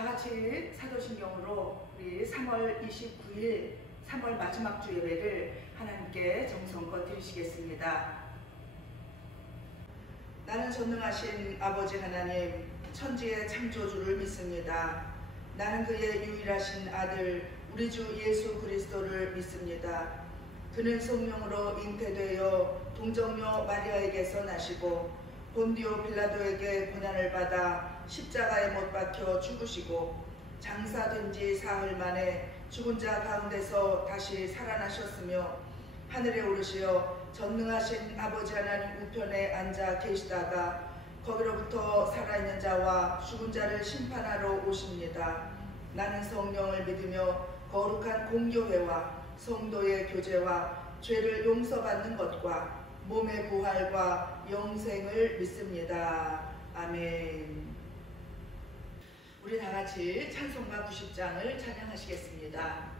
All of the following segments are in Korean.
다 같이 사도신경으로 우리 3월 29일 3월 마지막 주 예배를 하나님께 정성껏 드리시겠습니다. 나는 전능하신 아버지 하나님, 천지의 창조주를 믿습니다. 나는 그의 유일하신 아들 우리 주 예수 그리스도를 믿습니다. 그는 성령으로 잉태되어 동정녀 마리아에게서 나시고 본디오 빌라도에게 고난을 받아 십자가에 못 박혀 죽으시고 장사된 지 사흘 만에 죽은 자 가운데서 다시 살아나셨으며 하늘에 오르시어 전능하신 아버지 하나님 우편에 앉아 계시다가 거기로부터 살아있는 자와 죽은 자를 심판하러 오십니다. 나는 성령을 믿으며 거룩한 공교회와 성도의 교제와 죄를 용서받는 것과 몸의 부활과 영생을 믿습니다. 아멘. 우리 다 같이 찬송가 90장을 찬양하시겠습니다.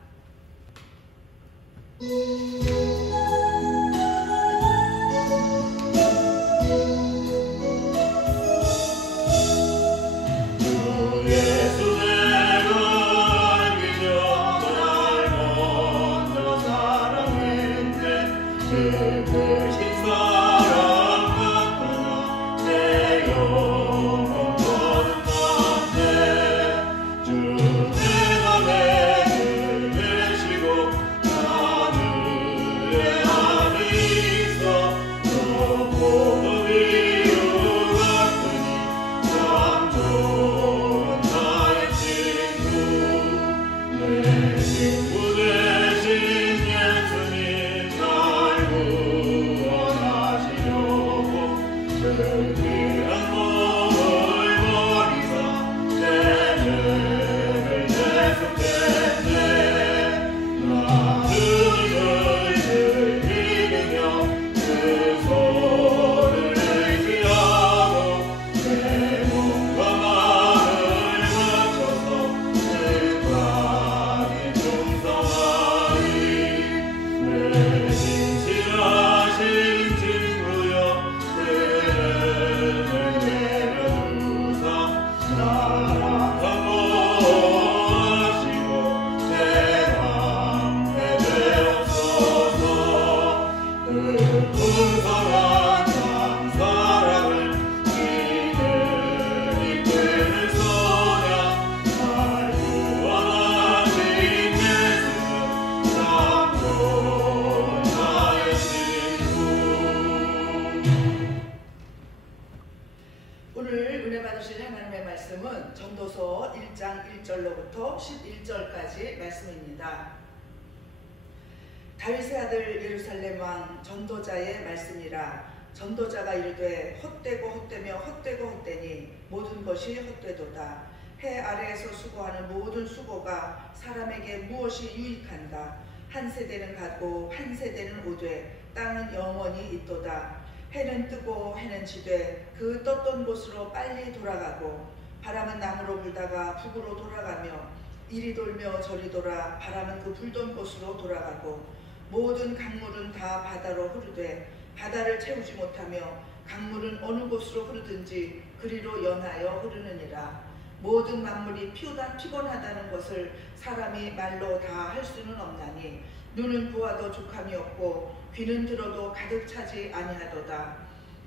오늘 은혜 받으실 하나님의 말씀은 전도서 1장 1절로부터 11절까지 말씀입니다. 다윗의 아들 예루살렘 왕 전도자의 말씀이라. 전도자가 이르되 헛되고 헛되며 헛되고 헛되니 모든 것이 헛되도다. 해 아래에서 수고하는 모든 수고가 사람에게 무엇이 유익한가. 한 세대는 가고 한 세대는 오되 땅은 영원히 있도다. 해는 뜨고 해는 지되 그 떴던 곳으로 빨리 돌아가고 바람은 남으로 불다가 북으로 돌아가며 이리 돌며 저리 돌아 바람은 그 불던 곳으로 돌아가고 모든 강물은 다 바다로 흐르되 바다를 채우지 못하며 강물은 어느 곳으로 흐르든지 그리로 연하여 흐르느니라. 모든 만물이 피곤하다는 것을 사람이 말로 다 할 수는 없나니 눈은 보아도 족함이 없고 귀는 들어도 가득 차지 아니하도다.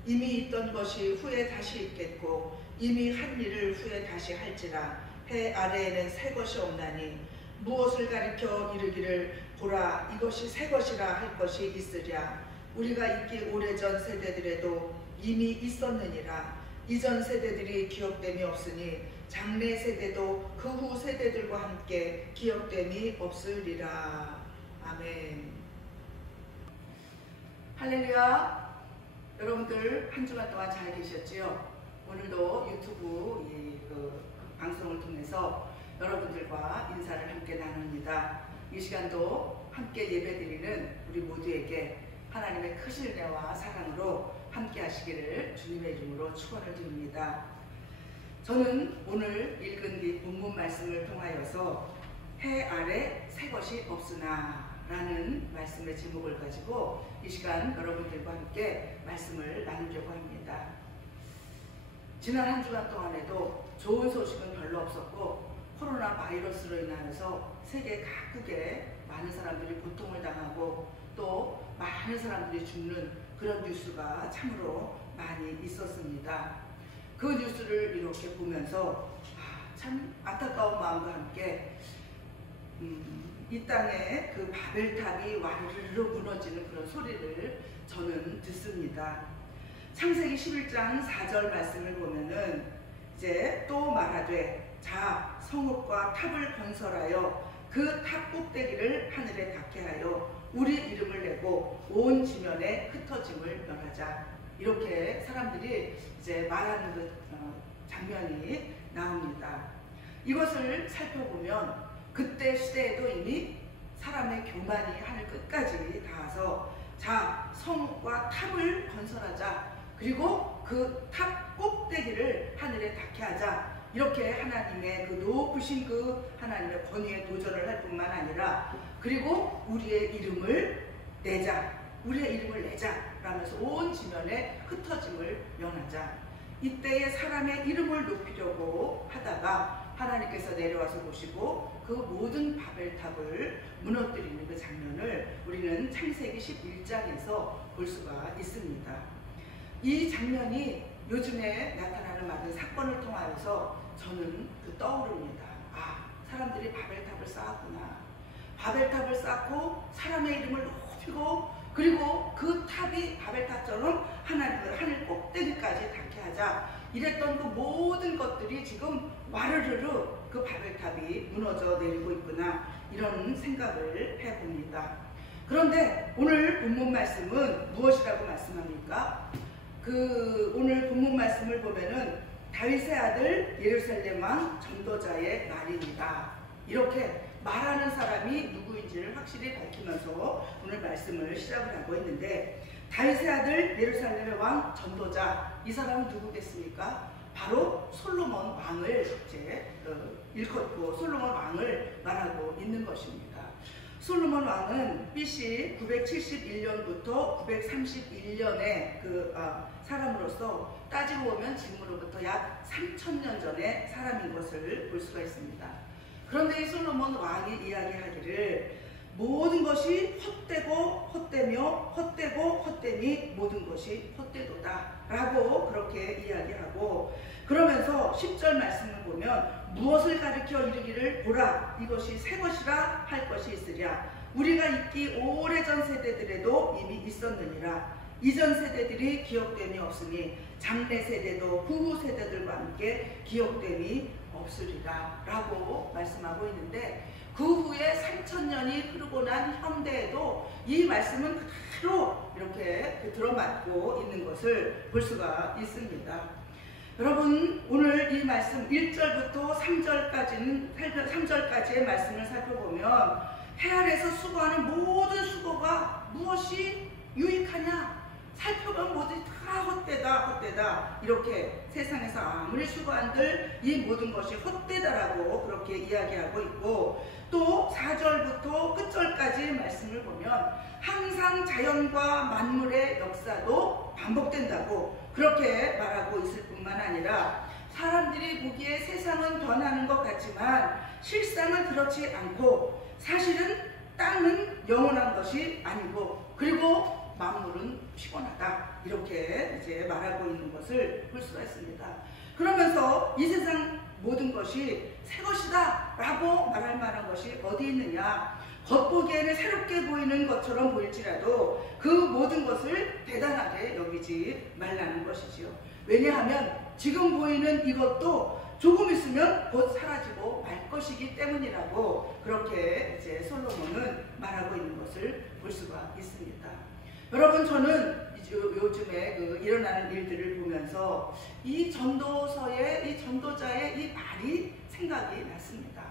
이미 있던 것이 후에 다시 있겠고 이미 한 일을 후에 다시 할지라. 해 아래에는 새 것이 없나니 무엇을 가리켜 이르기를 보라 이것이 새 것이라 할 것이 있으랴. 우리가 있기 오래전 세대들에도 이미 있었느니라. 이전 세대들이 기억됨이 없으니 장래 세대도 그 후 세대들과 함께 기억됨이 없으리라. 아멘. 할렐루야. 여러분들 한 주간 동안 잘 계셨지요? 오늘도 유튜브 방송을 통해서 여러분들과 인사를 함께 나눕니다. 이 시간도 함께 예배드리는 우리 모두에게 하나님의 크신 은혜와 사랑으로 함께 하시기를 주님의 이름으로 축원을 드립니다. 저는 오늘 읽은 이 본문 말씀을 통하여서 해 아래 새 것이 없으나 라는 말씀의 제목을 가지고 이 시간 여러분들과 함께 말씀을 나누려고 합니다. 지난 한 주간 동안에도 좋은 소식은 별로 없었고 코로나 바이러스로 인하여서 세계 각국에 많은 사람들이 고통을 당하고 또 많은 사람들이 죽는 그런 뉴스가 참으로 많이 있었습니다. 그 뉴스를 이렇게 보면서 참 안타까운 마음과 함께 이 땅에 그 바벨탑이 와르르 무너지는 그런 소리를 저는 듣습니다. 창세기 11장 4절 말씀을 보면은 이제 또 말하되 자 성읍과 탑을 건설하여 그 탑 꼭대기를 하늘에 닿게 하여 우리 이름을 내고 온 지면에 흩어짐을 면하자. 이렇게 사람들이 이제 말하는 그 장면이 나옵니다. 이것을 살펴보면 그때 시대에도 이미 사람의 교만이 하늘 끝까지 닿아서 자 성과 탑을 건설하자. 그리고 그 탑 꼭대기를 하늘에 닿게 하자. 이렇게 하나님의 그 높으신 그 하나님의 권위에 도전을 할 뿐만 아니라 그리고 우리의 이름을 내자. 우리의 이름을 내자. 라면서 온 지면에 흩어짐을 면하자. 이때에 사람의 이름을 높이려고 하다가 하나님께서 내려와서 보시고 그 모든 바벨탑을 무너뜨리는 그 장면을 우리는 창세기 11장에서 볼 수가 있습니다. 이 장면이 요즘에 나타나는 많은 사건을 통하여서 저는 떠오릅니다. 사람들이 바벨탑을 쌓았구나. 바벨탑을 쌓고 사람의 이름을 높이고 그리고 그 탑이 바벨탑처럼 하나님을 하늘 꼭대기까지 닿게 하자. 이랬던 그 모든 것들이 지금 와르르르 그 바벨탑이 무너져 내리고 있구나. 이런 생각을 해봅니다. 그런데 오늘 본문 말씀은 무엇이라고 말씀합니까? 오늘 본문 말씀을 보면은 다윗의 아들 예루살렘 왕 전도자의 말입니다. 이렇게 말하는 사람이 누구인지를 확실히 밝히면서 오늘 말씀을 시작을 하고 있는데 다윗의 아들 예루살렘의 왕 전도자, 이 사람은 누구겠습니까? 바로 솔로몬 왕을 이제 일컫고 솔로몬 왕을 말하고 있는 것입니다. 솔로몬 왕은 BC 971년부터 931년의 사람으로서 따지고 보면 지금으로부터 약 3000년 전의 사람인 것을 볼 수가 있습니다. 그런데 이 솔로몬 왕이 이야기하기를 모든 것이 헛되고 헛되며 헛되고 헛되니 모든 것이 헛되도다 라고 그렇게 이야기하고, 그러면서 10절 말씀을 보면 무엇을 가리켜 이르기를 보라 이것이 새 것이라 할 것이 있으랴 우리가 있기 오래전 세대들에도 이미 있었느니라 이전 세대들이 기억됨이 없으니 장래 세대도 후후 세대들과 함께 기억됨이 없으리라 라고 말씀하고 있는데, 그 후에 3000년이 흐르고 난 현대에도 이 말씀은 그대로 이렇게 들어맞고 있는 것을 볼 수가 있습니다. 여러분, 오늘 이 말씀 1절부터 3절까지의 말씀을 살펴보면 해 아래에서 수고하는 모든 수고가 무엇이 유익하냐? 살펴보면 모두 다 헛되다 이렇게 세상에서 아무리 수고한들 이 모든 것이 헛되다라고 그렇게 이야기하고 있고, 또 4절부터 끝절까지 말씀을 보면 항상 자연과 만물의 역사도 반복된다고 그렇게 말하고 있을 뿐만 아니라 사람들이 보기에 세상은 변하는 것 같지만 실상은 그렇지 않고 사실은 땅은 영원한 것이 아니고 그리고 만물은 피곤하다 이렇게 이제 말하고 있는 것을 볼 수가 있습니다. 그러면서 이 세상 모든 것이 새 것이다 라고 말할 만한 것이 어디 있느냐? 겉보기에는 새롭게 보이는 것처럼 보일지라도 그 모든 것을 대단하게 여기지 말라는 것이지요. 왜냐하면 지금 보이는 이것도 조금 있으면 곧 사라지고 말 것이기 때문이라고 그렇게 이제 솔로몬은 말하고 있는 것을 볼 수가 있습니다. 여러분, 저는 요즘에 일어나는 일들을 보면서 이 전도서의 이 전도자의 이 말이 생각이 났습니다.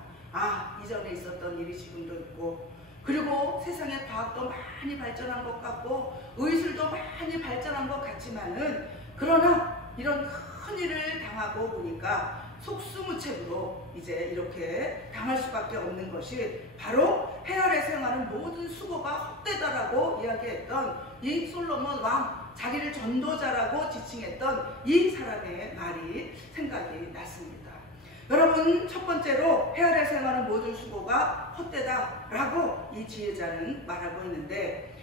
이전에 있었던 일이 지금도 있고, 그리고 세상의 과학도 많이 발전한 것 같고 의술도 많이 발전한 것 같지만은, 그러나 이런 큰 일을 당하고 보니까 속수무책으로 이제 이렇게 당할 수밖에 없는 것이 바로 해 아래에서 행하는 모든 수고가 헛되다라고 이야기했던 이 솔로몬 왕, 자기를 전도자라고 지칭했던 이 사람의 말이 생각이 났습니다. 여러분, 첫 번째로 해 아래에서 행하는 모든 수고가 헛되다라고 이 지혜자는 말하고 있는데,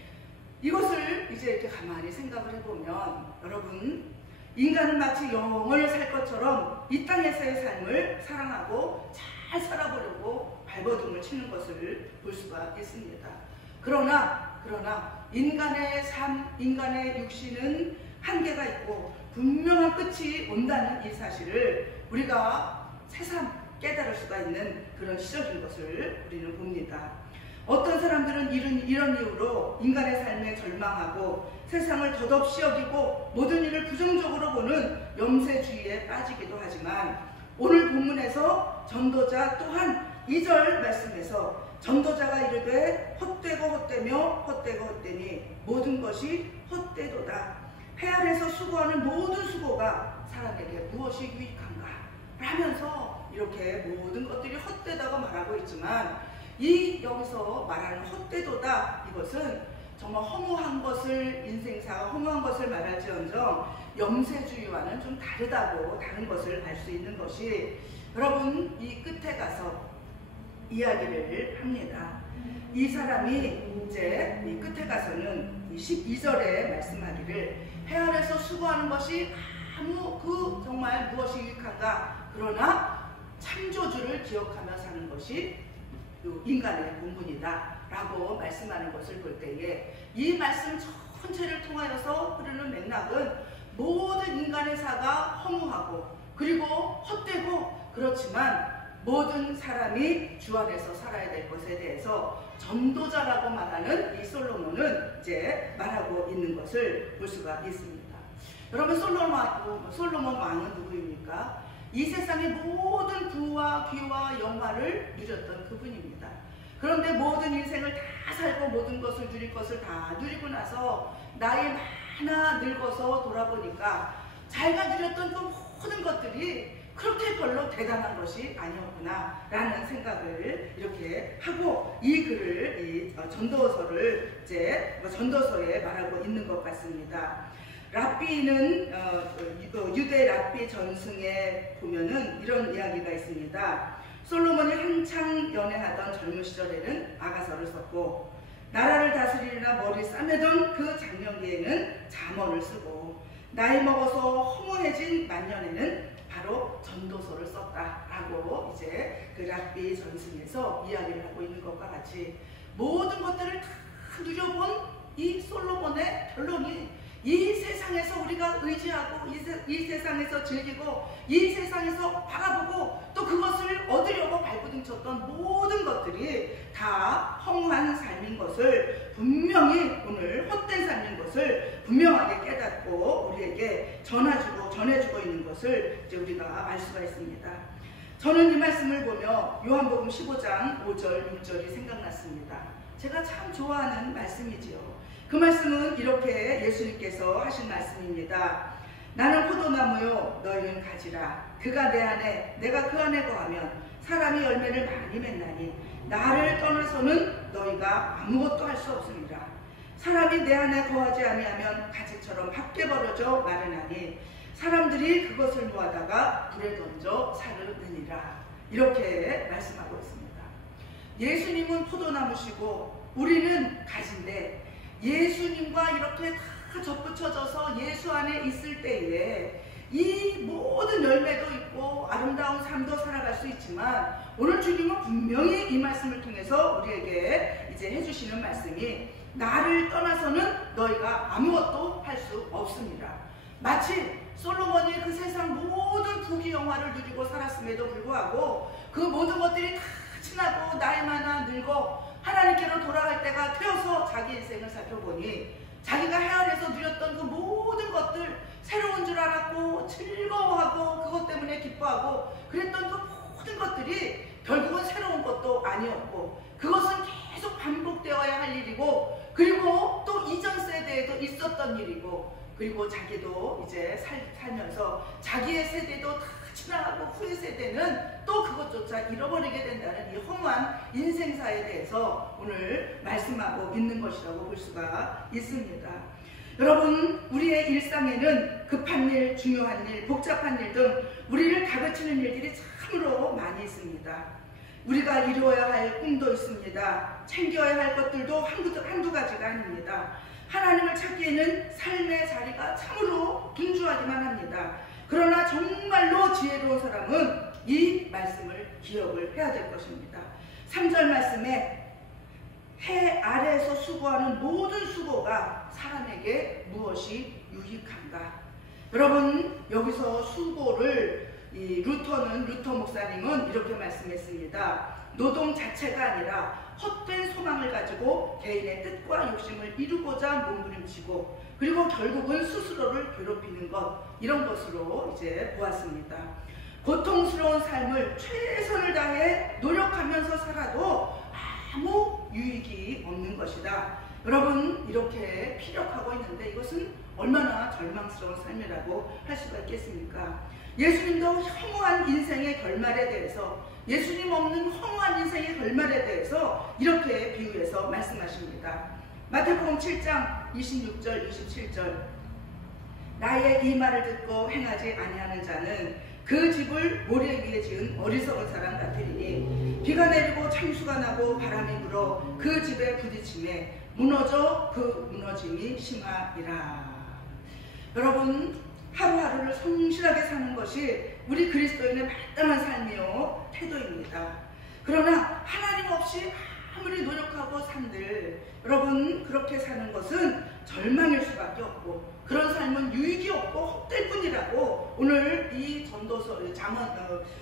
이것을 이제 이렇게 가만히 생각을 해보면, 여러분, 인간은 마치 영을 살 것처럼 이 땅에서의 삶을 사랑하고 잘 살아보려고 발버둥을 치는 것을 볼 수가 있습니다. 그러나 인간의 삶, 인간의 육신은 한계가 있고 분명한 끝이 온다는 이 사실을 우리가 새삼 깨달을 수가 있는 그런 시절인 것을 우리는 봅니다. 어떤 사람들은 이런 이유로 인간의 삶에 절망하고 세상을 덧없이 여기고 모든 일을 부정적으로 보는 염세주의에 빠지기도 하지만, 오늘 본문에서 전도자 또한 2절 말씀에서 전도자가 이르되 헛되고 헛되며 헛되고 헛되니 모든 것이 헛되도다. 해 아래에서 수고하는 모든 수고가 사람에게 무엇이 유익한가 하면서 이렇게 모든 것들이 헛되다고 말하고 있지만, 이 여기서 말하는 헛되도다, 이것은 정말 허무한 것을, 인생사가 허무한 것을 말할지언정 염세주의와는 좀 다른 것을 알 수 있는 것이, 여러분, 이 끝에 가서 이야기를 합니다. 이 사람이 이제 이 끝에 가서는 12절에 말씀하기를 해 아래에서 수고하는 것이 정말 무엇이 유익한가, 그러나 창조주를 기억하며 사는 것이 인간의 본분이다 라고 말씀하는 것을 볼 때에, 이 말씀 전체를 통하여서 흐르는 맥락은 모든 인간의 사가 허무하고 그리고 헛되고, 그렇지만 모든 사람이 주 안에서 살아야 될 것에 대해서 전도자라고 말하는 이 솔로몬은 이제 말하고 있는 것을 볼 수가 있습니다. 여러분, 솔로몬 왕은 누구입니까? 이 세상의 모든 부와 귀와 영화를 누렸던 그분입니다. 그런데 모든 인생을 다 살고 모든 것을 누릴 것을 다 누리고 나서 나이 많아 늙어서 돌아보니까 자기가 누렸던 그 모든 것들이 그렇게 별로 대단한 것이 아니었구나 라는 생각을 이렇게 하고 이 글을, 이 전도서를 이제 전도서에 말하고 있는 것 같습니다. 랍비는 유대 랍비 전승에 보면은 이런 이야기가 있습니다. 솔로몬이 한창 연애하던 젊은 시절에는 아가서를 썼고, 나라를 다스리려나 머리 싸매던 그 장년기에는 잠언을 쓰고, 나이 먹어서 허무해진 만년에는 바로 전도서를 썼다라고 이제 그 랍비 전승에서 이야기를 하고 있는 것과 같이, 모든 것들을 다 누려본 이 솔로몬의 결론이, 이 세상에서 우리가 의지하고 이 세상에서 즐기고 이 세상에서 바라보고 또 그것을 얻으려고 발버둥 쳤던 모든 것들이 다 허무한 삶인 것을 분명히, 오늘 헛된 삶인 것을 분명하게 깨닫고 우리에게 전해주고 있는 것을 이제 우리가 알 수가 있습니다. 저는 이 말씀을 보며 요한복음 15장 5절 6절이 생각났습니다. 제가 참 좋아하는 말씀이지요. 그 말씀은 이렇게 예수님께서 하신 말씀입니다. 나는 포도나무요 너희는 가지라. 그가 내 안에 내가 그 안에 거하면 사람이 열매를 많이 맺나니 나를 떠나서는 너희가 아무것도 할 수 없으리라. 사람이 내 안에 거하지 아니하면 가지처럼 밖에 버려져 마르나니 사람들이 그것을 모아다가 불에 던져 사르느니라. 이렇게 말씀하고 있습니다. 예수님은 포도나무시고 우리는 가지인데, 예수님과 이렇게 다 접붙여져서 예수 안에 있을 때에 이 모든 열매도 있고 아름다운 삶도 살아갈 수 있지만, 오늘 주님은 분명히 이 말씀을 통해서 우리에게 이제 해주시는 말씀이, 나를 떠나서는 너희가 아무것도 할 수 없습니다. 마치 솔로몬이 그 세상 모든 부귀 영화를 누리고 살았음에도 불구하고 그 모든 것들이 다 지나고 나이 많아 늙어 하나님께로 돌아갈 때가 되어서 자기 인생을 살펴보니, 자기가 해 아래에서 누렸던 그 모든 것들, 새로운 줄 알았고 즐거워하고 그것 때문에 기뻐하고 그랬던 그 모든 것들이 결국은 새로운 것도 아니었고, 그것은 계속 반복되어야 할 일이고, 그리고 또 이전 세대에도 있었던 일이고, 그리고 자기도 이제 살면서 자기의 세대도 다 지나가고 후의 세대는 또 그것조차 잃어버리게 된다는 이 허무한 인생사에 대해서 오늘 말씀하고 있는 것이라고 볼 수가 있습니다. 여러분, 우리의 일상에는 급한 일, 중요한 일, 복잡한 일 등 우리를 다그치는 일들이 참으로 많이 있습니다. 우리가 이루어야 할 꿈도 있습니다. 챙겨야 할 것들도 한두 가지가 아닙니다. 하나님을 찾기에는 삶의 자리가 참으로 분주하기만 합니다. 그러나 정말로 지혜로운 사람은 이 말씀을 기억을 해야 될 것입니다. 3절 말씀에 해 아래에서 수고하는 모든 수고가 사람에게 무엇이 유익한가? 여러분, 여기서 수고를 루터 목사님은 이렇게 말씀했습니다. 노동 자체가 아니라 헛된 소망을 가지고 개인의 뜻과 욕심을 이루고자 몸부림치고 그리고 결국은 스스로를 괴롭히는 것, 이런 것으로 이제 보았습니다. 고통스러운 삶을 최선을 다해 노력하면서 살아도 아무 유익이 없는 것이다. 여러분, 이렇게 피력하고 있는데 이것은 얼마나 절망스러운 삶이라고 할 수가 있겠습니까? 예수님도 허무한 인생의 결말에 대해서, 예수님 없는 허무한 인생의 결말에 대해서 이렇게 비유해서 말씀하십니다. 마태복음 7장 26절 27절 나의 이 말을 듣고 행하지 아니하는 자는 그 집을 모래 위에 지은 어리석은 사람 같으리니 비가 내리고 창수가 나고 바람이 불어 그 집에 부딪힘에 무너져 그 무너짐이 심하리라. 여러분, 하루하루를 성실하게 사는 것이 우리 그리스도인의 마땅한 삶이요 태도입니다. 그러나 하나님 없이 아무리 노력하고 산들 여러분, 그렇게 사는 것은 절망일 수밖에 없고 그런 삶은 유익이 없고 헛될 뿐이라고 오늘 이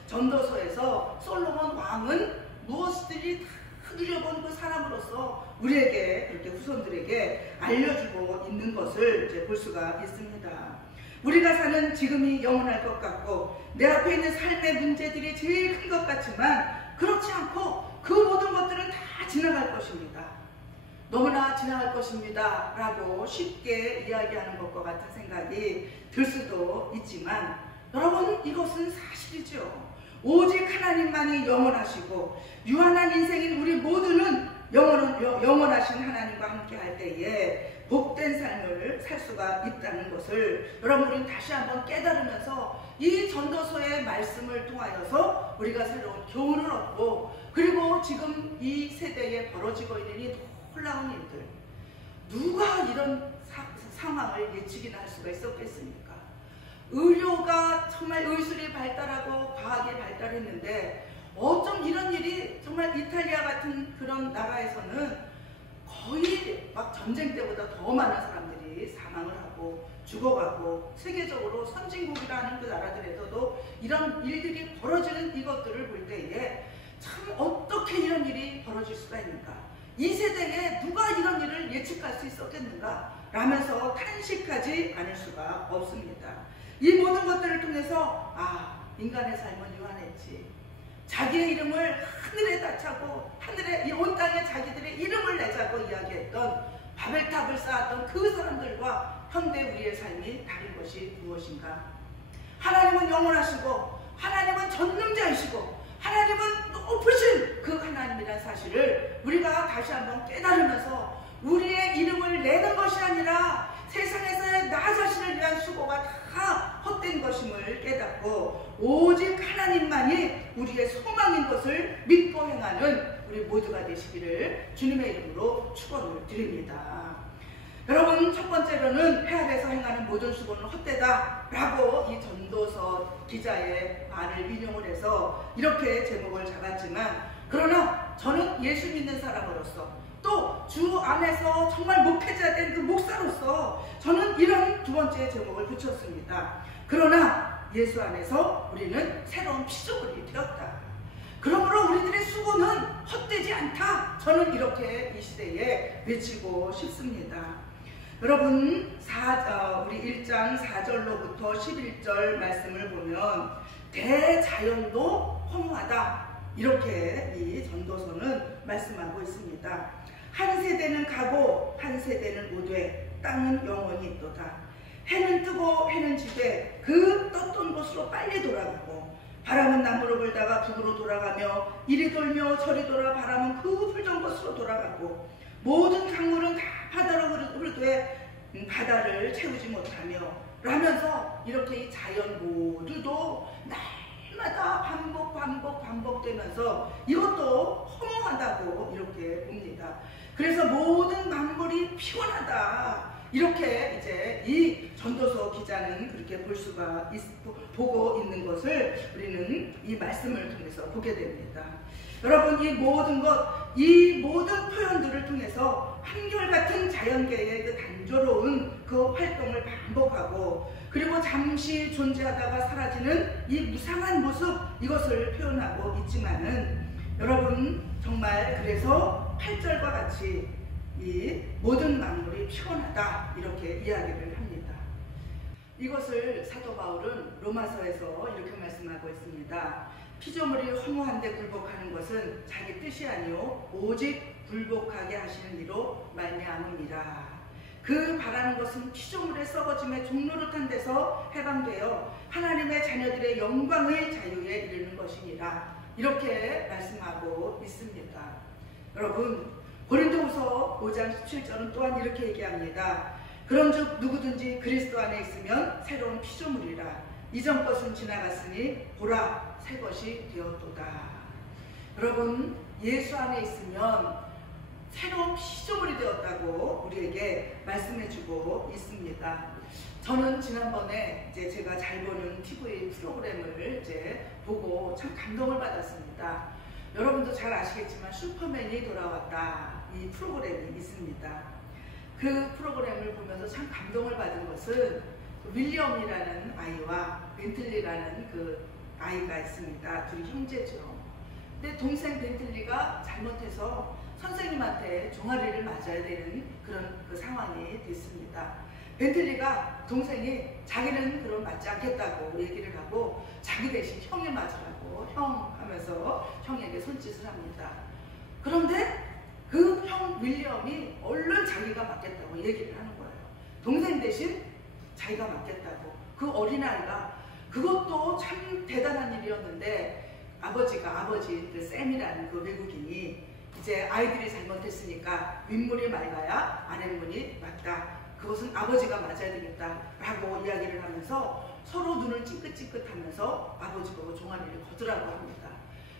전도서에서 솔로몬 왕은 무엇들이 다 누려본 그 사람으로서 우리에게, 그렇게 후손들에게 알려주고 있는 것을 이제 볼 수가 있습니다. 우리가 사는 지금이 영원할 것 같고 내 앞에 있는 삶의 문제들이 제일 큰 것 같지만 그렇지 않고 그 모든 것들은 다 지나갈 것입니다. 너무나 지나갈 것입니다 라고 쉽게 이야기하는 것과 같은 생각이 들 수도 있지만 여러분, 이것은 사실이죠. 오직 하나님만이 영원하시고 유한한 인생인 우리 모두는 영원하신 하나님과 함께 할 때에 복된 삶을 살 수가 있다는 것을 여러분, 우리는 다시 한번 깨달으면서 이 전도서의 말씀을 통하여서 우리가 새로운 교훈을 얻고 그리고 지금 이 세대에 벌어지고 있는 이 놀라운 일들, 누가 이런 상황을 예측이나 할 수가 있었겠습니까? 의료가 정말 의술이 발달하고 과학이 발달했는데 어쩜 이런 일이 정말 이탈리아 같은 그런 나라에서는 거의 막 전쟁 때보다 더 많은 사람들이 사망을 하고 죽어가고 세계적으로 선진국이라는 그 나라들에서도 이런 일들이 벌어지는 이것들을 볼 때에 참 어떻게 이런 일이 벌어질 수가 있는가? 이 세대에 누가 이런 일을 예측할 수 있었겠는가? 라면서 탄식하지 않을 수가 없습니다. 이 모든 것들을 통해서 인간의 삶은 유한했지. 자기의 이름을 하늘에다 차고 하늘에 이 온 땅에 자기들의 이름을 내자고 이야기했던 바벨탑을 쌓았던 그 사람들과 현대 우리의 삶이 다른 것이 무엇인가? 하나님은 영원하시고 하나님은 전능자이시고 하나님은 높으신 그 하나님이라는 사실을 우리가 다시 한번 깨달으면서 우리의 이름을 내는 것이 아니라 세상에서의 나 자신을 위한 수고가 다 헛된 것임을 깨닫고 오직 하나님만이 우리의 소망인 것을 믿고 행하는 우리 모두가 되시기를 주님의 이름으로 축원을 드립니다. 여러분, 첫 번째로는 해 아래에서 행하는 모든 수고는 헛되다 라고 이 전도서 기자의 말을 인용을 해서 이렇게 제목을 잡았지만, 그러나 저는 예수 믿는 사람으로서 또 주 안에서 정말 목회자 된 그 목사로서 저는 이런 두 번째 제목을 붙였습니다. 그러나 예수 안에서 우리는 새로운 피조물이 되었다. 그러므로 우리들의 수고는 헛되지 않다. 저는 이렇게 이 시대에 외치고 싶습니다. 여러분, 우리 1장 4절로부터 11절 말씀을 보면 대자연도 허무하다, 이렇게 이 전도서는 말씀하고 있습니다. 한 세대는 가고 한 세대는 오되 땅은 영원히 있도다. 해는 뜨고 해는 지되 그 떴던 곳으로 빨리 돌아가고 바람은 남으로 불다가 북으로 돌아가며 이리 돌며 저리 돌아 바람은 그 불던 곳으로 돌아가고 모든 강물은 다 바다로 흐르되 바다를 채우지 못하며 라면서 이렇게 이 자연 모두도 날마다 반복되면서 이것도 허무하다고 이렇게 봅니다. 그래서 모든 만물이 피곤하다, 이렇게 이제 이 전도서 기자는 그렇게 보고 있는 것을 우리는 이 말씀을 통해서 보게 됩니다. 여러분, 이 모든 표현들을 통해서 한결같은 자연계의 그 단조로운 그 활동을 반복하고, 그리고 잠시 존재하다가 사라지는 이 무상한 모습, 이것을 표현하고 있지만은 여러분, 정말 그래서 8절과 같이 이 모든 만물이 피곤하다, 이렇게 이야기를 합니다. 이것을 사도 바울은 로마서에서 이렇게 말씀하고 있습니다. 피조물이 허무한데 굴복하는 것은 자기 뜻이 아니요 오직 굴복하게 하시는 이로 말미암음이라. 그 바라는 것은 피조물의 썩어짐의 종노릇한 데서 해방되어 하나님의 자녀들의 영광의 자유에 이르는 것이니라, 이렇게 말씀하고 있습니다. 여러분, 고린도후서 5장 17절은 또한 이렇게 얘기합니다. 그런즉 누구든지 그리스도 안에 있으면 새로운 피조물이라. 이전 것은 지나갔으니 보라 새 것이 되었도다. 여러분, 예수 안에 있으면 새로운 피조물이 되었다고 우리에게 말씀해주고 있습니다. 저는 지난번에 이제 제가 잘 보는 TV 프로그램을 이제 보고 참 감동을 받았습니다. 여러분도 잘 아시겠지만 슈퍼맨이 돌아왔다, 이 프로그램이 있습니다. 그 프로그램을 보면서 참 감동을 받은 것은 윌리엄이라는 아이와 벤틀리라는 그 아이가 있습니다. 둘이 형제죠. 근데 동생 벤틀리가 잘못해서 선생님한테 종아리를 맞아야 되는 그런 그 상황이 됐습니다. 벤틀리가 동생이 자기는 그럼 맞지 않겠다고 얘기를 하고 자기 대신 형이 맞으라고 형 하면서 형에게 손짓을 합니다. 그런데 그 형 윌리엄이 얼른 자기가 맞겠다고 얘기를 하는 거예요. 동생 대신 자기가 맞겠다고. 그 어린아이가, 그것도 참 대단한 일이었는데 아버지 그 샘이라는 그 외국인이 이제 아이들이 잘못했으니까 윗물이 맑아야 아랫물이 맑다, 그것은 아버지가 맞아야 되겠다 라고 이야기를 하면서 서로 눈을 찌긋찌긋하면서 아버지 보고 종아리를 거두라고 합니다.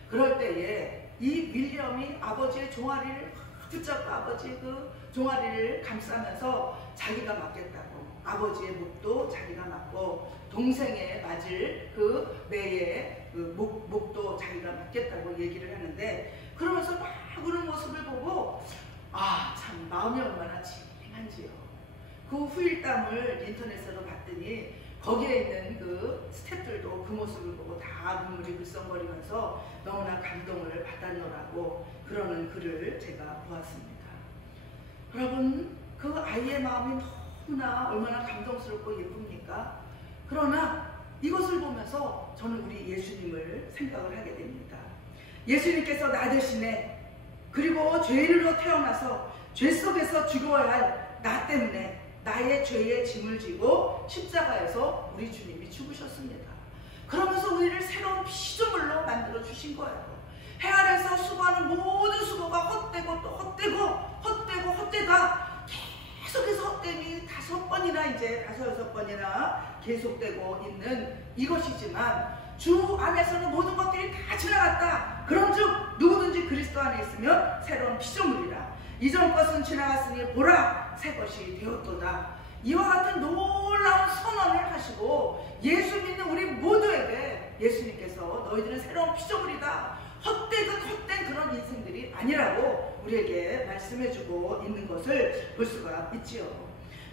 그럴 때에 이 윌리엄이 아버지의 종아리를 붙잡고 아버지 그 종아리를 감싸면서 자기가 맞겠다고, 아버지의 목도 자기가 맞고 동생의 맞을 그 매의 그 목도 자기가 맞겠다고 얘기를 하는데, 그러면서 막 그런 모습을 보고 참 마음이 얼마나 찡한지요. 그 후일담을 인터넷으로 봤더니 거기에 있는 그 스태프들도 그 모습을 보고 다 눈물이 글썽거리면서 너무나 감동을 받았노라고 그러는 글을 제가 보았습니다. 여러분, 그 아이의 마음이 너무나 얼마나 감동스럽고 예쁩니까? 그러나 이것을 보면서 저는 우리 예수님을 생각을 하게 됩니다. 예수님께서 나 대신에, 그리고 죄인으로 태어나서 죄 속에서 죽어야 할 나 때문에 나의 죄의 짐을 지고 십자가에서 우리 주님이 죽으셨습니다. 그러면서 우리를 새로운 피조물로 만들어 주신 거예요. 해 아래서 수고하는 모든 수고가 헛되고 또 헛되다 계속해서 헛됨이 5번이나 이제 5-6번이나 계속되고 있는 이것이지만, 주 안에서는 모든 것들이 다 지나갔다. 그런즉 누구든지 그리스도 안에 있으면 새로운 피조물이라. 이전 것은 지나갔으니 보라 새 것이 되었도다. 이와 같은 놀라운 선언을 하시고 예수 믿는 우리 모두에게 예수님께서 너희들은 새로운 피조물이다, 헛된 그런 인생들이 아니라고 우리에게 말씀해주고 있는 것을 볼 수가 있지요.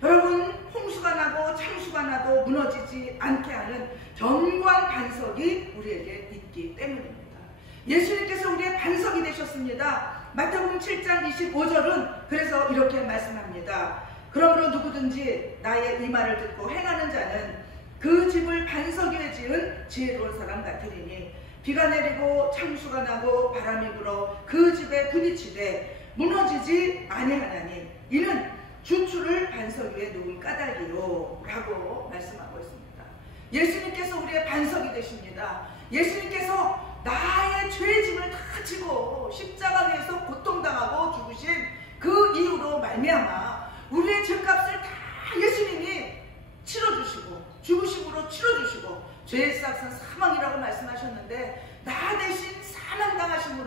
여러분, 홍수가 나고 창수가 나도 무너지지 않게 하는 견고한 반석이 우리에게 있기 때문입니다. 예수님께서 우리의 반석이 되셨습니다. 마태복음 7장 25절은 그래서 이렇게 말씀합니다. 그러므로 누구든지 나의 이 말을 듣고 행하는 자는 그 집을 반석 위에 지은 지혜로운 사람 같으리니 비가 내리고 창수가 나고 바람이 불어 그 집에 부딪히되 무너지지 아니하나니 이는 주추를 반석 위에 놓은 까닭이요 라고 말씀하고 있습니다. 예수님께서 우리의 반석이 되십니다. 예수님께서 나의 죄의 짐을 다 지고 십자가 위에서 고통당하고 죽으신 그 이유로 말미암아 우리의 죄값을 다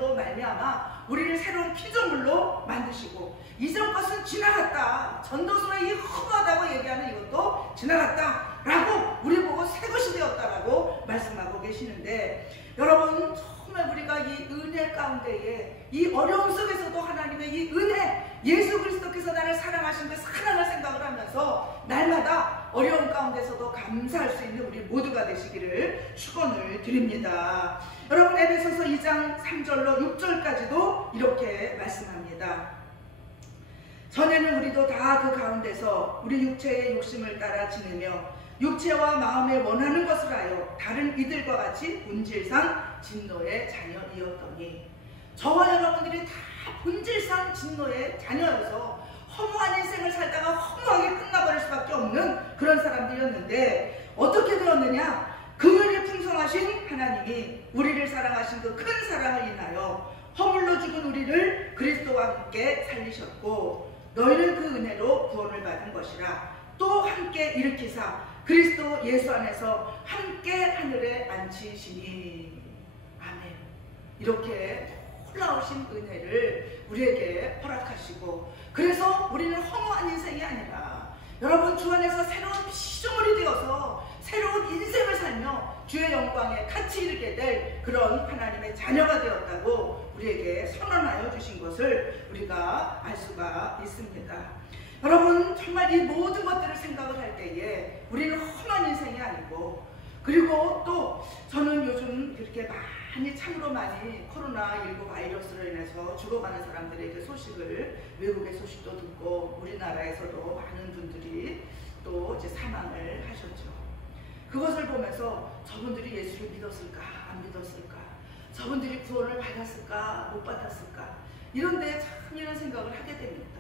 일로 말미암아 우리를 새로운 피조물로 만드시고 이전 것은 지나갔다. 전도서에 이 허무하다고 얘기하는 이것도 지나갔다 라고 우리 보고 새 것이 되었다라고 말씀하고 계시는데, 여러분 정말 우리가 이 은혜 가운데에 이 어려움 속에서도 하나님의 이 은혜, 예수 그리스도께서 나를 사랑하신 그 사랑을 생각을 하면서 날마다 어려움 가운데서도 감사할 수 있는 우리 모두가 되시기를 축원을 드립니다. 여러분 에베소서 2장 3절로 6절까지도 이렇게 말씀합니다. 전에는 우리도 다 그 가운데서 우리 육체의 욕심을 따라 지내며 육체와 마음에 원하는 것을 하여 다른 이들과 같이 본질상 진노의 자녀이었더니, 저와 여러분들이 다 본질상 진노의 자녀여서 허무한 인생을 살다가 허무하게 끝나버릴 수밖에 없는 그런 사람들이었는데, 어떻게 되었느냐? 긍휼이 풍성하신 하나님이 우리를 사랑하신 그 큰 사랑을 인하여 허물로 죽은 우리를 그리스도와 함께 살리셨고, 너희는 그 은혜로 구원을 받은 것이라. 또 함께 일으키사 그리스도 예수 안에서 함께 하늘에 앉히시니. 아멘. 이렇게 놀라우신 은혜를 우리에게 허락하시고, 그래서 우리는 허무한 인생이 아니라 여러분 주 안에서 새로운 피조물이 되어서 새로운 인생을 살며 주의 영광에 같이 이르게 될 그런 하나님의 자녀가 되었다고 우리에게 선언하여 주신 것을 우리가 알 수가 있습니다. 여러분 정말 이 모든 것들을 생각을 할 때에 우리는 험한 인생이 아니고, 그리고 또 저는 요즘 이렇게 많이 참으로 많이 코로나19 바이러스로 인해서 죽어가는 사람들의 소식을, 외국의 소식도 듣고 우리나라에서도 많은 분들이 또 이제 사망을 하셨죠. 그것을 보면서 저분들이 예수를 믿었을까 안 믿었을까, 저분들이 구원을 받았을까 못 받았을까, 이런데 참 이런 생각을 하게 됩니다.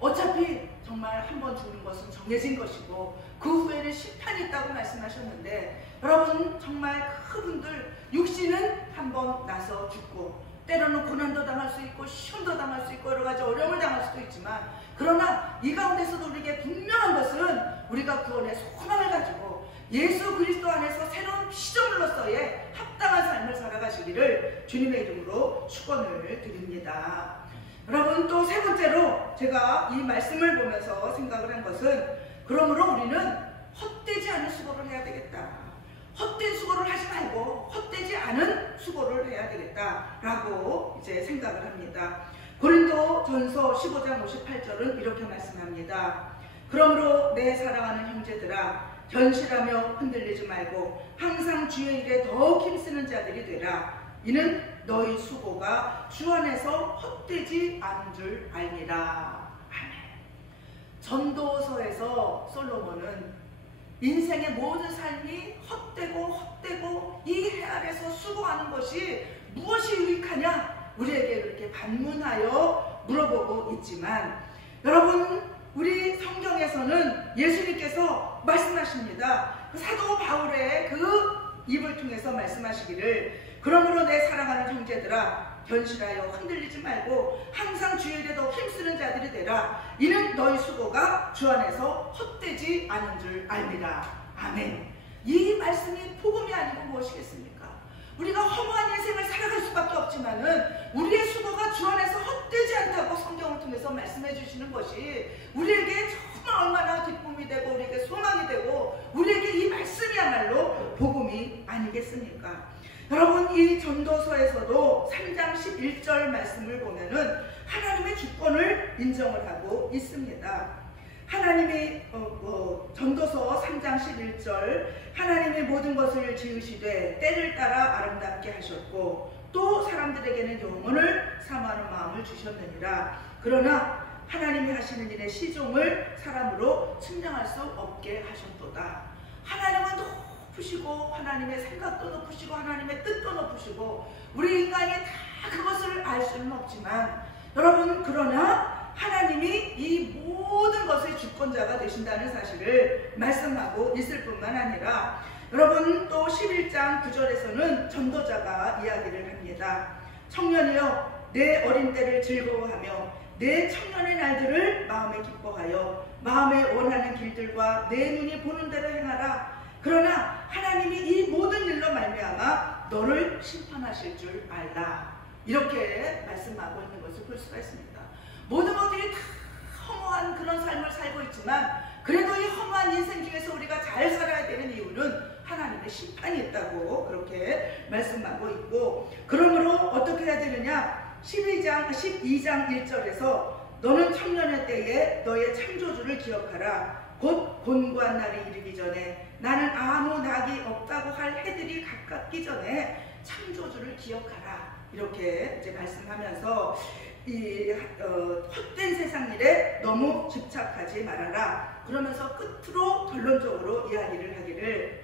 어차피 정말 한 번 죽는 것은 정해진 것이고 그 후에는 심판이 있다고 말씀하셨는데, 여러분 정말 그분들 육신은 한 번 나서 죽고 때로는 고난도 당할 수 있고 시험도 당할 수 있고 여러 가지 어려움을 당할 수도 있지만, 그러나 이 가운데서도 우리에게 분명한 것은 우리가 구원의 소망을 가지고 예수 그리스도 안에서 새로운 피조물로서의 합당한 삶을 살아가시기를 주님의 이름으로 축원을 드립니다. 여러분 또 세 번째로 제가 이 말씀을 보면서 생각을 한 것은, 그러므로 우리는 헛되지 않은 수고를 해야 되겠다. 헛된 수고를 하지 말고 헛되지 않은 수고를 해야 되겠다라고 이제 생각을 합니다. 고린도전서 15장 58절은 이렇게 말씀합니다. 그러므로 내 사랑하는 형제들아, 견실하며 흔들리지 말고 항상 주의 일에 더욱 힘쓰는 자들이 되라. 이는 너희 수고가 주 안에서 헛되지 않은 줄 알미라. 아멘. 전도서에서 솔로몬은 인생의 모든 삶이 헛되고 이 해 아래서 수고하는 것이 무엇이 유익하냐 우리에게 그렇게 반문하여 물어보고 있지만, 여러분 우리 성경에서는 예수님께서 말씀하십니다. 사도 바울의 그 입을 통해서 말씀하시기를, 그러므로 내 사랑하는 형제들아, 견실하여 흔들리지 말고 항상 주의 일에 더 힘쓰는 자들이 되라. 이는 너희 수고가 주 안에서 헛되지 않은 줄 알미라. 아멘. 이 말씀이 복음이 아니고 무엇이겠습니까? 우리가 허무한 인생을 살아갈 수밖에 없지만은 우리의 수고가 주 안에서 헛되지 않다고 성경을 통해서 말씀해 주시는 것이 우리에게 정말 얼마나 기쁨이 되고 우리에게 소망이 되고 우리에게 이 말씀이야말로 복음이 아니겠습니까? 여러분 이 전도서에서도 3장 11절 말씀을 보면은 하나님의 주권을 인정을 하고 있습니다. 하나님이 전도서 3장 11절, 하나님이 모든 것을 지으시되 때를 따라 아름답게 하셨고 또 사람들에게는 영혼을 사모하는 마음을 주셨느니라. 그러나 하나님이 하시는 일의 시종을 사람으로 측량할 수 없게 하셨도다. 하나님은 높으시고 하나님의 생각도 높으시고 하나님의 뜻도 높으시고 우리 인간이 다 그것을 알 수는 없지만, 여러분 그러나 하나님이 이 모든 것의 주권자가 되신다는 사실을 말씀하고 있을 뿐만 아니라, 여러분 또 11장 9절에서는 전도자가 이야기를 합니다. 청년이여 내 어린 때를 즐거워하며 내 청년의 날들을 마음에 기뻐하여 마음에 원하는 길들과 내 눈이 보는 대로 행하라. 그러나 하나님이 이 모든 일로 말미암아 너를 심판하실 줄 알라. 이렇게 말씀하고 있는 것을 볼 수가 있습니다. 모든 것들이 다 허무한 그런 삶을 살고 있지만 그래도 이 허무한 인생 중에서 우리가 잘 살아야 되는 이유는 하나님의 심판이 있다고 그렇게 말씀하고 있고, 그러므로 어떻게 해야 되느냐, 12장 1절에서 너는 청년의 때에 너의 창조주를 기억하라. 곧 곤고한 날이 이르기 전에 나는 아무 낙이 없다고 할 해들이 가깝기 전에 창조주를 기억하라. 이렇게 이제 말씀하면서 이 헛된 세상 일에 너무 집착하지 말아라. 그러면서 끝으로 결론적으로 이야기를 하기를,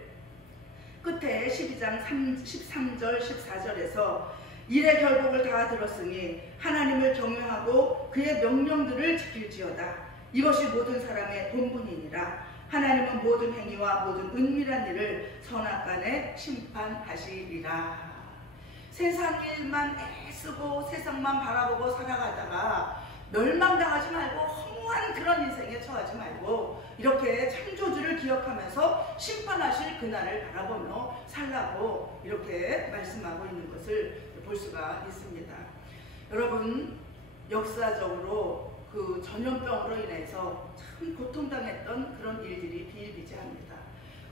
끝에 12장 13절 14절에서 일의 결국을 다 들었으니 하나님을 경외하고 그의 명령들을 지킬지어다. 이것이 모든 사람의 본분이니라. 하나님은 모든 행위와 모든 은밀한 일을 선악간에 심판하시리라. 세상 일만 애쓰고 세상만 바라보고 살아가다가 멸망당하지 말고 허무한 그런 인생에 처하지 말고 이렇게 창조주를 기억하면서 심판하실 그날을 바라보며 살라고 이렇게 말씀하고 있는 것을 볼 수가 있습니다. 여러분, 역사적으로 그 전염병으로 인해서 참 고통당했던 그런 일들이 비일비재합니다.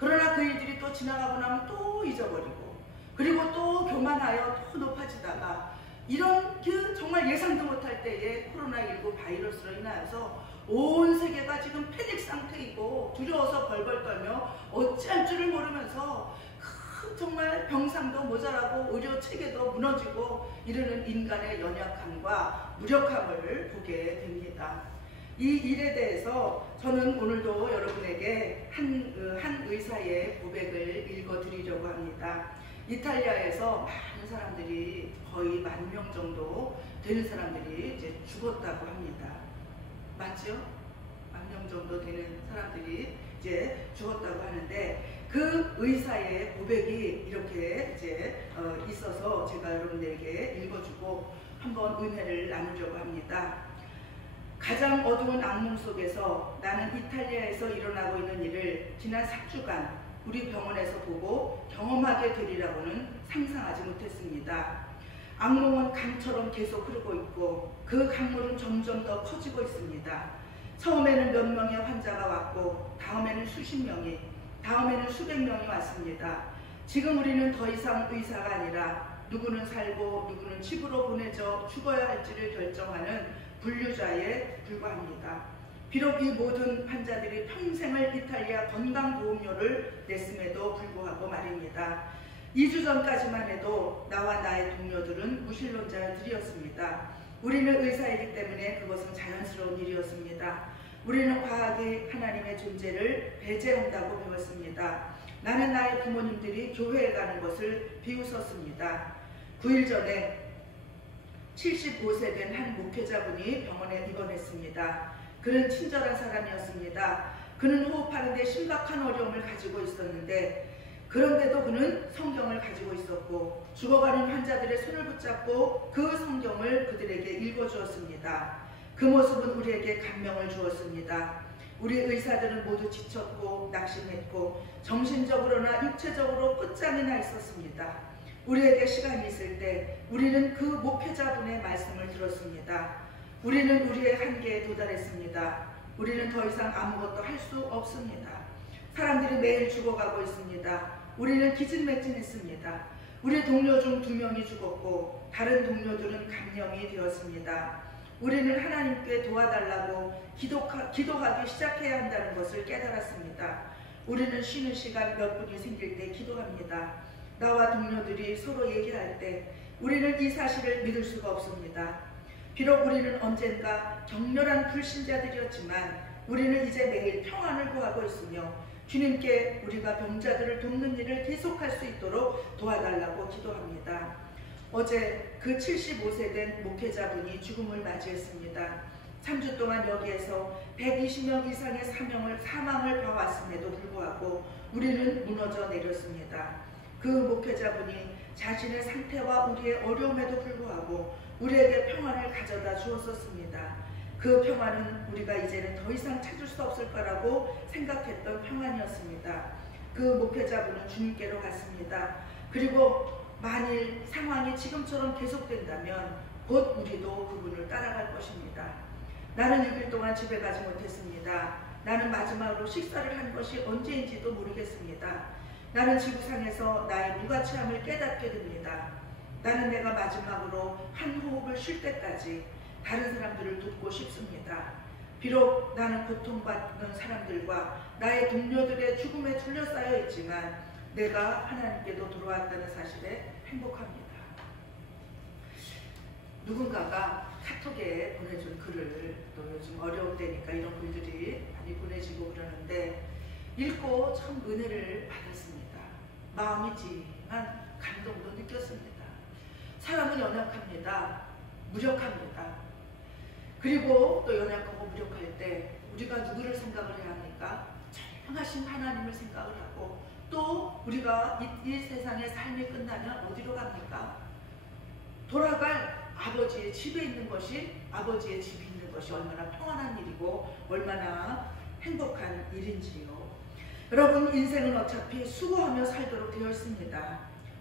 그러나 그 일들이 또 지나가고 나면 또 잊어버리고, 그리고 또 교만하여 또 높아지다가 이런 그 정말 예상도 못할 때에 코로나19 바이러스로 인하여서 온 세계가 지금 패닉 상태이고 두려워서 벌벌 떨며 어찌할 줄을 모르면서 정말 병상도 모자라고 의료 체계도 무너지고 이르는 인간의 연약함과 무력함을 보게 됩니다. 이 일에 대해서 저는 오늘도 여러분에게 한 의사의 고백을 읽어드리려고 합니다. 이탈리아에서 많은 사람들이, 거의 10,000명 정도 되는 사람들이 이제 죽었다고 합니다. 맞죠? 10,000명 정도 되는 사람들이 이제 죽었다고 하는데, 그 의사의 고백이 이렇게 이제 있어서 제가 여러분들에게 읽어주고 한번 은혜를 나누려고 합니다. 가장 어두운 악몽 속에서 나는 이탈리아에서 일어나고 있는 일을 지난 3주간 우리 병원에서 보고 경험하게 되리라고는 상상하지 못했습니다. 악몽은 강처럼 계속 흐르고 있고 그 강물은 점점 더 커지고 있습니다. 처음에는 몇 명의 환자가 왔고 다음에는 수십 명이, 다음에는 수백 명이 왔습니다. 지금 우리는 더 이상 의사가 아니라 누구는 살고 누구는 집으로 보내져 죽어야 할지를 결정하는 분류자에 불과합니다. 비록 이 모든 환자들이 평생을 이탈리아 건강보험료를 냈음에도 불구하고 말입니다. 2주 전까지만 해도 나와 나의 동료들은 무신론자들이었습니다. 우리는 의사이기 때문에 그것은 자연스러운 일이었습니다. 우리는 과학이 하나님의 존재를 배제한다고 배웠습니다. 나는 나의 부모님들이 교회에 가는 것을 비웃었습니다. 9일 전에 75세 된 한 목회자분이 병원에 입원했습니다. 그는 친절한 사람이었습니다. 그는 호흡하는데 심각한 어려움을 가지고 있었는데, 그런데도 그는 성경을 가지고 있었고 죽어가는 환자들의 손을 붙잡고 그 성경을 그들에게 읽어주었습니다. 그 모습은 우리에게 감명을 주었습니다. 우리 의사들은 모두 지쳤고 낙심했고 정신적으로나 육체적으로 끝장이 나 있었습니다. 우리에게 시간이 있을 때 우리는 그 목회자분의 말씀을 들었습니다. 우리는 우리의 한계에 도달했습니다. 우리는 더 이상 아무것도 할 수 없습니다. 사람들이 매일 죽어가고 있습니다. 우리는 기진맥진했습니다. 우리 동료 중 2명이 죽었고 다른 동료들은 감염이 되었습니다. 우리는 하나님께 도와달라고 기도하기 시작해야 한다는 것을 깨달았습니다. 우리는 쉬는 시간 몇 분이 생길 때 기도합니다. 나와 동료들이 서로 얘기할 때 우리는 이 사실을 믿을 수가 없습니다. 비록 우리는 언젠가 격렬한 불신자들이었지만 우리는 이제 매일 평안을 구하고 있으며 주님께 우리가 병자들을 돕는 일을 계속할 수 있도록 도와달라고 기도합니다. 어제 그 75세 된 목회자분이 죽음을 맞이했습니다. 3주 동안 여기에서 120명 이상의 사망을 봐왔음에도 불구하고 우리는 무너져 내렸습니다. 그 목회자분이 자신의 상태와 우리의 어려움에도 불구하고 우리에게 평안을 가져다 주었었습니다. 그 평안은 우리가 이제는 더 이상 찾을 수 없을 거라고 생각했던 평안이었습니다. 그 목회자분은 주님께로 갔습니다. 그리고 만일 상황이 지금처럼 계속된다면 곧 우리도 그분을 따라갈 것입니다. 나는 6일 동안 집에 가지 못했습니다. 나는 마지막으로 식사를 한 것이 언제인지도 모르겠습니다. 나는 지구상에서 나의 무가치함을 깨닫게 됩니다. 나는 내가 마지막으로 한 호흡을 쉴 때까지 다른 사람들을 돕고 싶습니다. 비록 나는 고통받는 사람들과 나의 동료들의 죽음에 둘러싸여 있지만 내가 하나님께도 돌아왔다는 사실에 행복합니다. 누군가가 카톡에 보내준 글을, 또 요즘 어려울 때니까 이런 글들이 많이 보내지고 그러는데 읽고 참 은혜를 받았습니다. 마음이 찡한 감동도 느꼈습니다. 사람은 연약합니다. 무력합니다. 그리고 또 연약하고 무력할 때 우리가 누구를 생각을 해야 합니까? 전능하신 하나님을 생각을 하고, 또 우리가 이 세상의 삶이 끝나면 어디로 갑니까? 돌아갈 아버지의 집에 있는 것이, 아버지의 집이 있는 것이 얼마나 평안한 일이고 얼마나 행복한 일인지요. 여러분, 인생은 어차피 수고하며 살도록 되어 있습니다.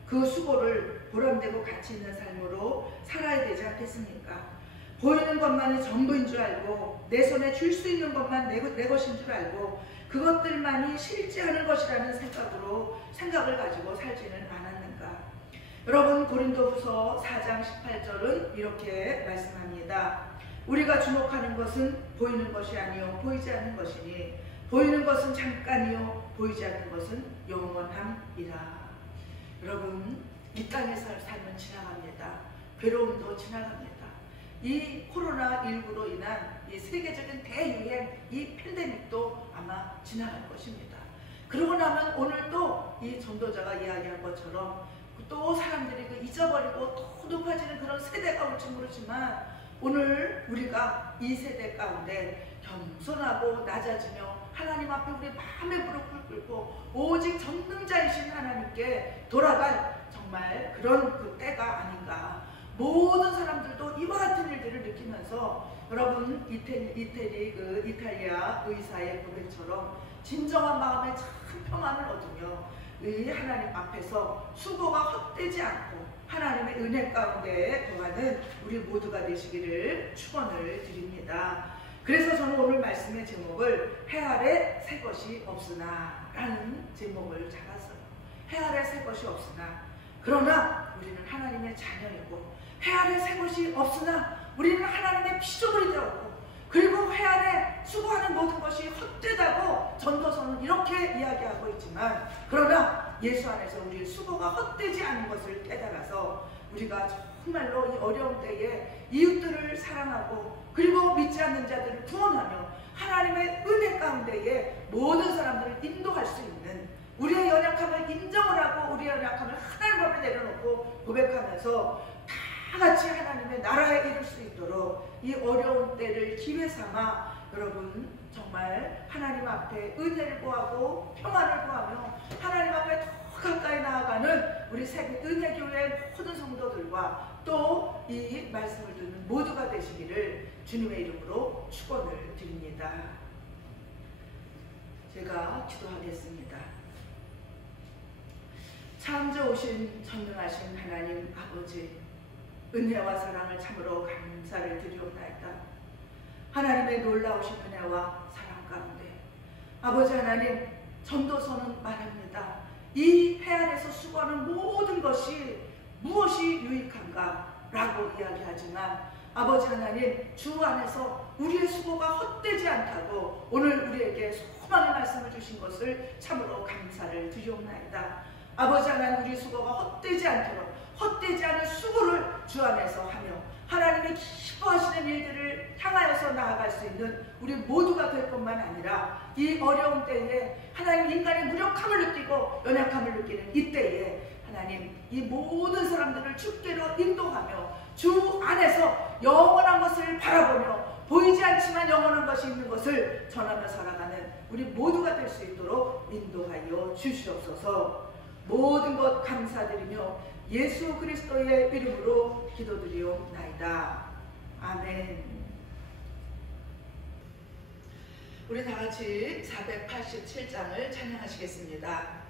그 수고를 보람되고 가치 있는 삶으로 살아야 되지 않겠습니까? 보이는 것만이 전부인 줄 알고, 내 손에 줄 수 있는 것만 내 것인 줄 알고, 그것들만이 실제하는 것이라는 생각을 가지고 살지는 않았는가? 여러분, 고린도후서 4장 18절은 이렇게 말씀합니다. 우리가 주목하는 것은 보이는 것이 아니요 보이지 않는 것이니, 보이는 것은 잠깐이요 보이지 않는 것은 영원함이라. 여러분, 이 땅에서 삶은 지나갑니다. 괴로움도 지나갑니다. 이 코로나19로 인한 이 세계적인 대유행, 이 팬데믹도 아마 지나갈 것입니다. 그러고 나면 오늘 또 이 전도자가 이야기한 것처럼 또 사람들이 그 잊어버리고 또 높아지는 그런 세대가 올지 모르지만, 오늘 우리가 이 세대 가운데 겸손하고 낮아지며 하나님 앞에 우리 마음의 무릎을 꿇고 오직 전능자이신 하나님께 돌아갈 정말 그런 그 때가 아닌가. 모든 사람들도 이와 같은 일들을 느끼면서, 여러분, 이탈리아 의사의 고백처럼 진정한 마음에 참 평안을 얻으며 이 하나님 앞에서 수고가 헛되지 않고 하나님의 은혜 가운데 거하는 우리 모두가 되시기를 축원을 드립니다. 그래서 저는 오늘 말씀의 제목을 해 아래 새 것이 없으나 라는 제목을 잡았어요. 해 아래 새 것이 없으나, 그러나 우리는 하나님의 자녀이고, 해 아래 새 것이 없으나 우리는 하나님의 피조물이 되었고, 그리고 해 아래 수고하는 모든 것이 헛되다고 전도서는 이렇게 이야기하고 있지만, 그러나 예수 안에서 우리의 수고가 헛되지 않은 것을 깨달아서 우리가 정말로 이 어려운 때에 이웃들을 사랑하고, 그리고 믿지 않는 자들을 구원하며 하나님의 은혜 가운데에 모든 사람들을 인도할 수 있는, 우리의 연약함을 인정을 하고 우리의 연약함을 하나님 앞에 내려놓고 고백하면서 다 같이 하나님의 나라에 이룰 수 있도록 이 어려운 때를 기회 삼아 여러분 정말 하나님 앞에 은혜를 구하고 평안을 구하며 하나님 앞에 더 가까이 나아가는 우리 세계 은혜교회 모든 성도들과 또 이 말씀을 듣는 모두가 되시기를 주님의 이름으로 축원을 드립니다. 제가 기도하겠습니다. 창조오신 전능하신 하나님 아버지, 은혜와 사랑을 참으로 감사를 드리옵나이다. 하나님의 놀라우신 은혜와 사랑 가운데 아버지 하나님, 전도서는 말합니다. 이 해 아래서 수고하는 모든 것이 무엇이 유익한가 라고 이야기하지만, 아버지 하나님, 주 안에서 우리의 수고가 헛되지 않다고 오늘 우리에게 소망의 말씀을 주신 것을 참으로 감사를 드리옵나이다. 아버지 하나님, 우리 수고가 헛되지 않도록 헛되지 않은 수고를 주 안에서 하며 하나님이 기뻐하시는 일들을 향하여서 나아갈 수 있는 우리 모두가 될 것만 아니라, 이 어려운 때에 하나님, 인간의 무력함을 느끼고 연약함을 느끼는 이때에 하나님, 이 모든 사람들을 주께로 인도하며 주 안에서 영원한 것을 바라보며 보이지 않지만 영원한 것이 있는 것을 전하며 살아가는 우리 모두가 될 수 있도록 인도하여 주시옵소서. 모든 것 감사드리며 예수 그리스도의 이름으로 기도드리옵나이다. 아멘. 우리 다 같이 487장을 찬양하시겠습니다.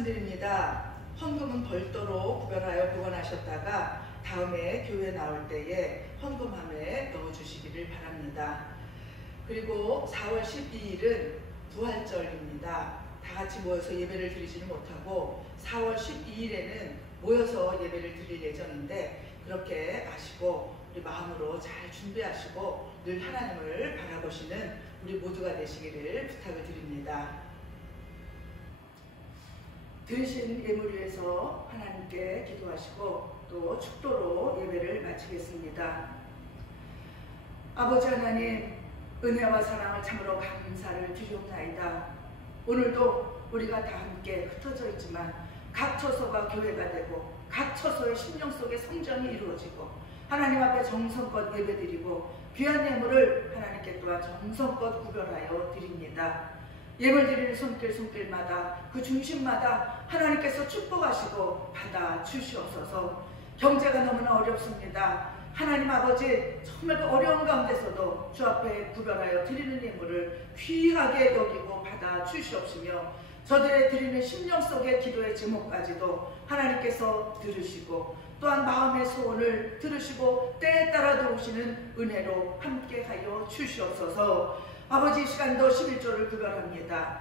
말씀드립니다. 헌금은 별도로 구별하여 보관하셨다가 다음에 교회 나올 때에 헌금함에 넣어주시기를 바랍니다. 그리고 4월 12일은 부활절입니다. 다 같이 모여서 예배를 드리지는 못하고 4월 12일에는 모여서 예배를 드릴 예정인데 그렇게 아시고 우리 마음으로 잘 준비하시고 늘 하나님을 바라보시는 우리 모두가 되시기를 부탁을 드립니다. 드리신 예물 위해서 하나님께 기도하시고 또 축도로 예배를 마치겠습니다. 아버지 하나님, 은혜와 사랑을 참으로 감사를 드리옵나이다. 오늘도 우리가 다 함께 흩어져 있지만 각 처소가 교회가 되고 각 처소의 심령 속에 성전이 이루어지고 하나님 앞에 정성껏 예배드리고 귀한 예물을 하나님께 또한 정성껏 구별하여 드립니다. 예물 드리는 손길마다 그 중심마다 하나님께서 축복하시고 받아 주시옵소서. 경제가 너무나 어렵습니다. 하나님 아버지, 정말 그 어려운 가운데서도 주 앞에 구별하여 드리는 예물을 귀하게 여기고 받아 주시옵시며 저들의 드리는 심령 속의 기도의 제목까지도 하나님께서 들으시고 또한 마음의 소원을 들으시고 때에 따라 도우시는 은혜로 함께하여 주시옵소서. 아버지, 이 시간도 11조를 구별합니다.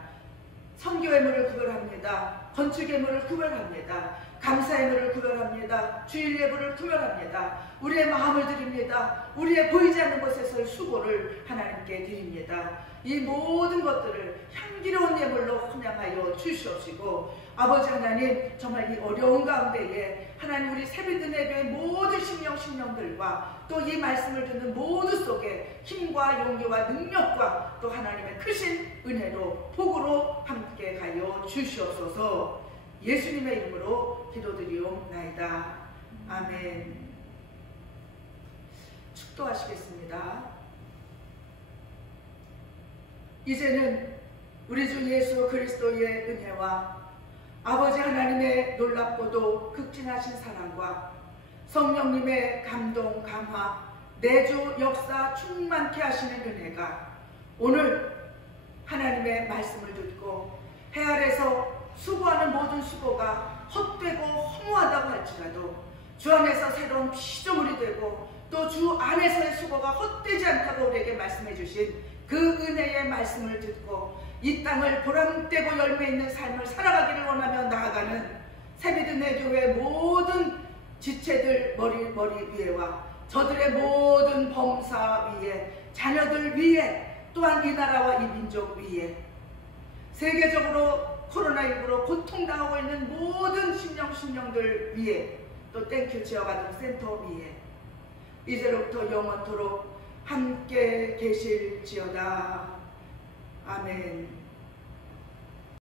선교 예물을 구별합니다. 건축 예물을 구별합니다. 감사 예물을 구별합니다. 주일 예물을 구별합니다. 우리의 마음을 드립니다. 우리의 보이지 않는 곳에서의 수고를 하나님께 드립니다. 이 모든 것들을 향기로운 예물로 헌양하여 주시옵시고 아버지 하나님, 정말 이 어려운 가운데에 하나님 우리 세비드네교의 모든 심령들과 또 이 말씀을 듣는 모두 속에 힘과 용기와 능력과 또 하나님의 크신 은혜로 복으로 함께 가여 주시옵소서. 예수님의 이름으로 기도드리옵나이다. 아멘. 축도하시겠습니다. 이제는 우리 주 예수 그리스도의 은혜와 아버지 하나님의 놀랍고도 극진하신 사랑과 성령님의 감동, 감화, 내주 역사 충만케 하시는 은혜가 오늘 하나님의 말씀을 듣고 해 아래서 수고하는 모든 수고가 헛되고 허무하다고 할지라도 주 안에서 새로운 피조물이 되고 또 주 안에서의 수고가 헛되지 않다고 우리에게 말씀해 주신 그 은혜의 말씀을 듣고 이 땅을 보람되고 열매 있는 삶을 살아가기를 원하며 나아가는 세비드네 교회 모든 지체들 머리 위에와 저들의 모든 범사 위에, 자녀들 위에, 또한 이 나라와 이 민족 위에, 세계적으로 코로나19로 고통당하고 있는 모든 심령들 위에, 또 땡큐 지역아동센터 위에 이제로부터 영원토록 함께 계실지어다. 아멘.